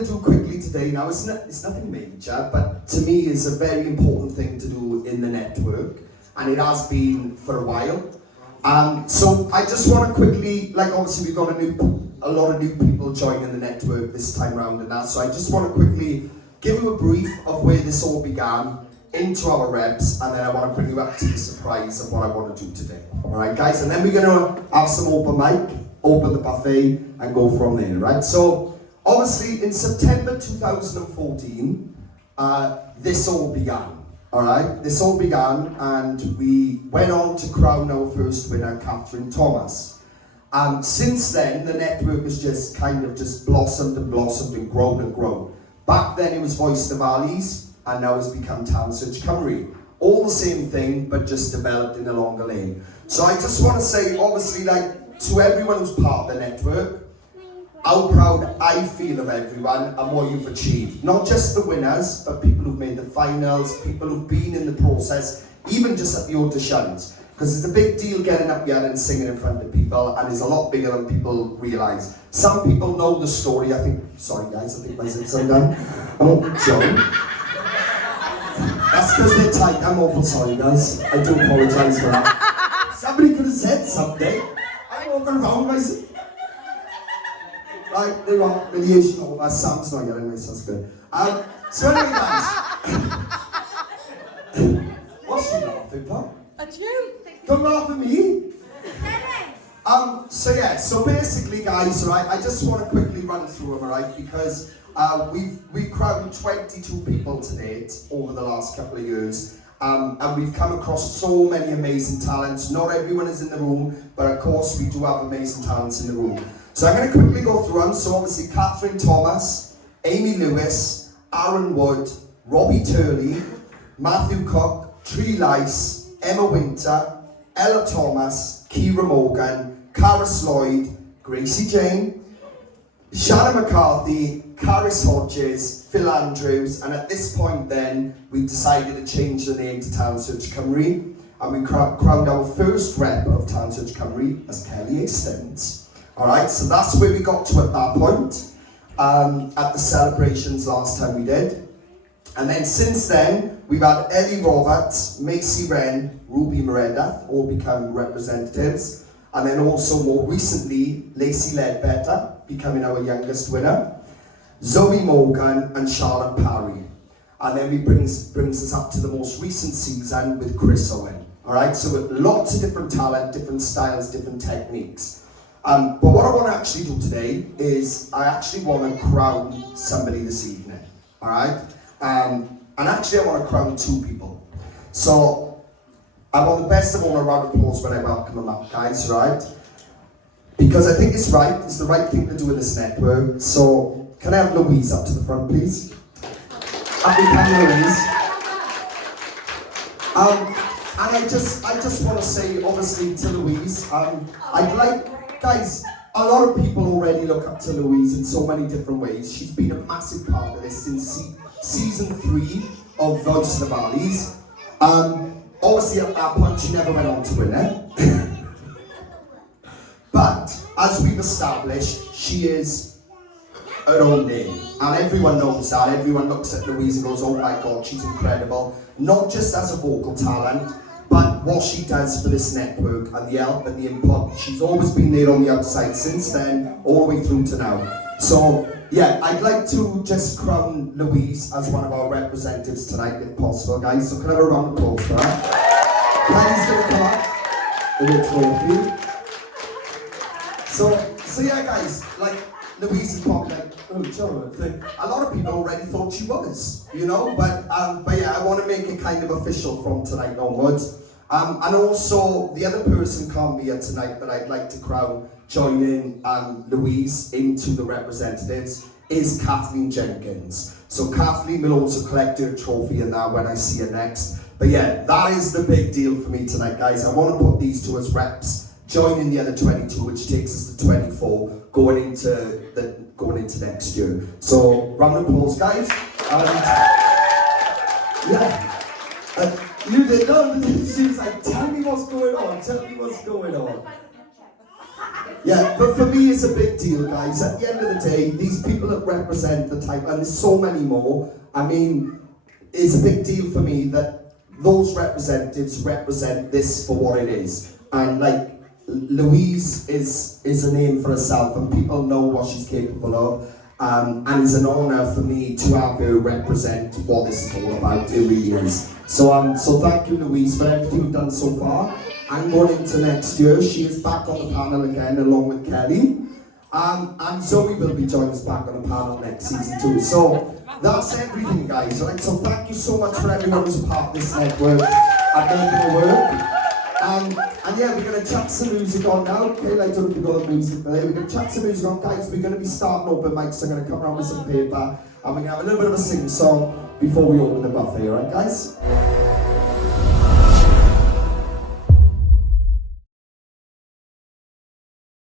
to do quickly today, now it's nothing major, but to me it's a very important thing to do in the network, and it has been for a while. So I just want to quickly, like obviously we've got a lot of new people joining the network this time around and that, so I just want to quickly give you a brief of where this all began into our reps, and then I want to bring you up to the surprise of what I want to do today. Alright guys, and then we're going to have some open mic, open the buffet, and go from there, right? So obviously in September 2014, this all began. Alright, this all began, and we went on to crown our first winner, Kathleen Thomas. Since then, the network has just kind of just blossomed and blossomed and grown and grown. Back then it was Voice of the Valleys, and now it's become Town Search Cymru. All the same thing, but just developed in a longer lane. So I just want to say, obviously, like, to everyone who's part of the network, how proud I feel of everyone and what you've achieved. Not just the winners, but people who've made the finals, people who've been in the process, even just at the auditions. Because it's a big deal getting up here and singing in front of people, and it's a lot bigger than people realise. Some people know the story, I think, sorry guys, I think my zits are done. Oh, John. That's because they're tight, I'm awful sorry guys. I do apologise for that. Somebody could have said something. I'm walking around myself. Right, there you are, radiation over. Sounds not getting this, that's good. So anyway guys. What's she laughing for? At you. Don't laugh at me. So yeah, so basically guys, right, I just want to quickly run through them, right, because we've crowned 22 people to date over the last couple of years. And we've come across so many amazing talents. Not everyone is in the room, but of course we do have amazing talents in the room. So I'm going to quickly go through them. So obviously Kathleen Thomas, Amy Lewis, Aaron Wood, Robbie Turley, Matthew Cook, Tree Lice, Emma Winter, Ella Thomas, Kira Morgan, Cara Sloyd, Gracie Jane, Shannon McCarthy, Caris Hodges, Phil Andrews, and at this point then we decided to change the name to Town Search Cymru, and we crowned our first rep of Town Search Cymru as Kelly Hastings. Alright, so that's where we got to at that point, at the celebrations last time we did. And then since then, we've had Ellie Roberts, Macy Wren, Ruby Meredith, all become representatives. And then also more recently, Lacey Ledbetter, becoming our youngest winner. Zoe Morgan and Charlotte Parry. And then we brings us up to the most recent season with Chris Owen. Alright, so with lots of different talent, different styles, different techniques. But what I want to actually do today is I actually want to crown somebody this evening. Alright? And actually I want to crown two people. So I want the best of all a round of applause when I welcome them up, guys, right? Because I think it's right, it's the right thing to do in this network. So can I have Louise up to the front, please? Up we come, Louise. And I just want to say, obviously, to Louise, I'd like, guys, a lot of people already look up to Louise in so many different ways. She's been a massive part of this since season 3 of Voice of the Valleys. Obviously at that point she never went on to win it. But as we've established, she is her own name. And everyone knows that. Everyone looks at Louise and goes, oh my God, she's incredible. Not just as a vocal talent, but what she does for this network and the help and the input. She's always been there on the outside since then, all the way through to now. So, yeah, I'd like to just crown Louise as one of our representatives tonight, if possible, guys. So can I have a round of applause for her? Kelly's gonna come up with a trophy. So yeah, guys, like, Louise is probably like, oh, Joe, a lot of people already thought she was, you know, but yeah, I want to make it kind of official from tonight onwards. And also, the other person can't be here tonight, but I'd like to crown, joining Louise into the representatives, is Kathleen Jenkins. So Kathleen will also collect her trophy and that when I see her next. But yeah, that is the big deal for me tonight, guys. I want to put these two as reps, joining the other 22, which takes us to 24, going into next year. So round of applause, guys. And yeah, you did not. She was like, tell me what's going on. Tell me what's going on. Yeah, but for me it's a big deal, guys. At the end of the day, these people that represent the type, and there's so many more, I mean, it's a big deal for me that those representatives represent this for what it is. And like, Louise is a name for herself, and people know what she's capable of. And it's an honour for me to have her represent what this is all about. It really is. So thank you, Louise, for everything you've done so far. And going into next year, she is back on the panel again, along with Kelly. And Zoe will be joining us back on the panel next season too. So that's everything, guys. Right? So thank you so much for everyone who's a part of this network and making it work. And yeah, we're going to chuck some music on now. Okay, I don't know if you've got the music there. We're going to chuck some music on, guys. We're going to be starting open mics. So I'm going to come around with some paper and we're going to have a little bit of a sing song before we open the buffet, alright, guys?